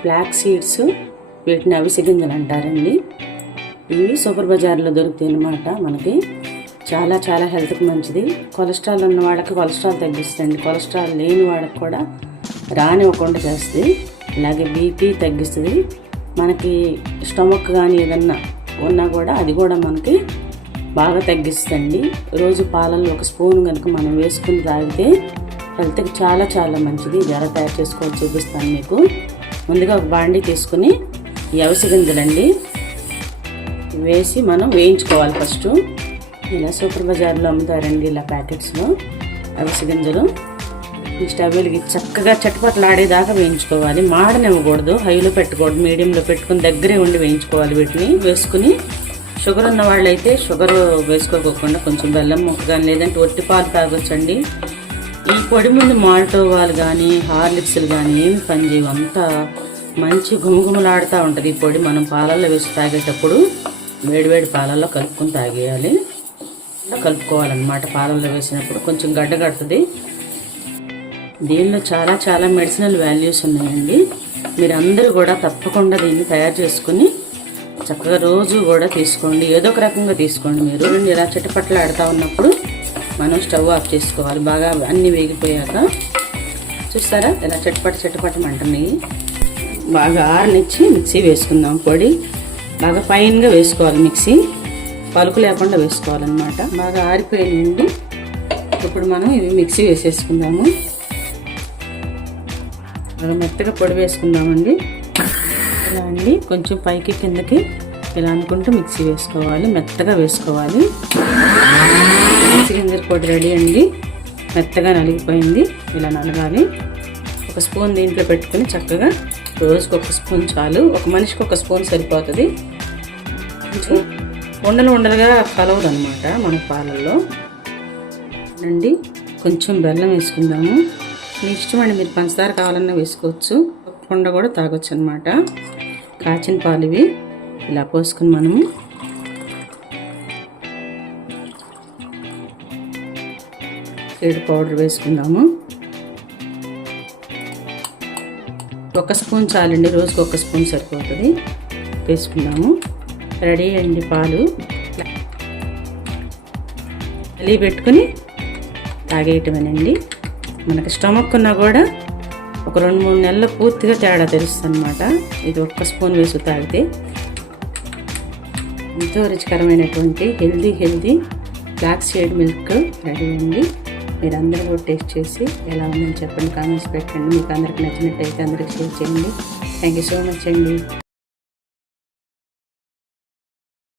Flax seeds వీటిని అవిసె గింజలు అంటారండి. ఇవి సూపర్ బజార్లో దొరుకుతాయి అన్నమాట మనకి. చాలా చాలా హెల్త్కి మంచిది. కొలెస్ట్రాల్ ఉన్న వాళ్ళకి కొలెస్ట్రాల్ తగ్గిస్తుంది కొలెస్ట్రాల్ లేని వాళ్ళకి కూడా రానివ్వకుండా చేస్తుంది అలాగే బీపీ తగ్గిస్తుంది. మనకి స్టమక్ కానీ ఏదన్నా ఉన్నా కూడా అది కూడా మనకి బాగా తగ్గిస్తుంది రోజు పాలల్లో ఒక స్పూన్ కనుక మనం వేసుకుని తాగితే హెల్త్కి చాలా చాలా మంచిది. ఇది ఎలా తయారు చేసుకోవాలి చూపిస్తాను మీకు. ముందుగా ఒక బాండి తీసుకుని ఈ అవిసె గింజలండి వేసి మనం వేయించుకోవాలి ఫస్ట్. ఇలా సూపర్ బజార్లో అమ్ముతారండి ఇలా ప్యాకెట్స్లో అవిసె గింజలు. ఈ స్టవ్ వెలిగి చక్కగా చటపట్లాడేదాకా వేయించుకోవాలి. మాడనివ్వకూడదు. హైలో పెట్టకూడదు మీడియంలో పెట్టుకుని దగ్గరే ఉండి వేయించుకోవాలి వీటిని. వేసుకుని షుగర్ ఉన్న వాళ్ళైతే షుగర్ వేసుకోకుండా కొంచెం బెల్లం ముక్క కానీ లేదంటే ఒట్టి పాలు తాగొచ్చండి. ఈ పొడి ముందు మాల్టోవాలు కానీ హార్లిక్స్లు కానీ ఏమి పనిచేయవు. అంతా మంచి గుమగుమలాడుతూ ఉంటుంది ఈ పొడి. మనం పాలల్లో వేసి తాగేటప్పుడు వేడివేడి పాలల్లో కలుపుకొని తాగేయాలి. కలుపుకోవాలన్నమాట పాలల్లో వేసినప్పుడు. కొంచెం గడ్డ కడుతుంది. దీనిలో చాలా చాలా మెడిసినల్ వాల్యూస్ ఉన్నాయండి. మీరందరూ కూడా తప్పకుండా దీన్ని తయారు చేసుకుని చక్కగా రోజు కూడా తీసుకోండి. ఏదో ఒక రకంగా తీసుకోండి మీరు. ఇలా చిటపట్లు ఆడుతూ ఉన్నప్పుడు మనం స్టవ్ ఆఫ్ చేసుకోవాలి. బాగా అన్నీ వేగిపోయాక చూస్తారా? ఇలా చట్పట చటపటం అంటున్నాయి బాగా ఆరనిచ్చి మిక్సీ వేసుకుందాం పొడి. బాగా ఫైన్గా వేసుకోవాలి మిక్సీ. పలుకు లేకుండా వేసుకోవాలన్నమాట. బాగా ఆరిపోయినాయండి ఇప్పుడు మనం ఇవి మిక్సీ వేసేసుకుందాము. బాగా మెత్తగా పొడి వేసుకుందామండి. ఇలా అండి కొంచెం పైకి కిందకి ఇలా అనుకుంటూ మిక్సీ వేసుకోవాలి. మెత్తగా వేసుకోవాలి. మిక్సీ గింజర పొడి రెడీ అండి మెత్తగా నలిగిపోయింది. ఇలా నలగాలి. ఒక స్పూన్ దీంట్లో పెట్టుకుని చక్కగా రోజుకి ఒక స్పూన్ చాలు. ఒక మనిషికి ఒక స్పూన్ సరిపోతుంది. కొంచెం ఉండలు ఉండలుగా కలవదు అనమాట మన పాలల్లో. అండి కొంచెం బెల్లం వేసుకుందాము. మీ ఇష్టం అండి మీరు పంచదార కావాలన్నా వేసుకోవచ్చు. కొండ కూడా తాగొచ్చు అనమాట కాచిన పాలు ఇవి. ఇలా పోసుకుని మనము మస్టర్డ్ పౌడర్ వేసుకుందాము. ఒక స్పూన్ చాలండి రోజుకి ఒక స్పూన్ సరిపోతుంది. వేసుకుందాము. రెడీ అండి పాలు. అలీ పెట్టుకుని తాగేయటమేనండి. మనకి స్టమక్ ఉన్నా కూడా ఒక రెండు మూడు నెలలు పూర్తిగా తేడా తెలుస్తుంది అనమాట ఇది ఒక్క స్పూన్ వేసి తాగితే ఎంతో రుచికరమైనటువంటి healthy healthy black shade milk ready అండి. మీరు అందరూ కూడా టేస్ట్ చేసి ఎలా ఉందని చెప్పండి కామెంట్స్ పెట్టండి. మీకు అందరికి నచ్చినట్టయితే అందరికి షేర్ చేయండి. థ్యాంక్ యూ సో మచ్ అండి.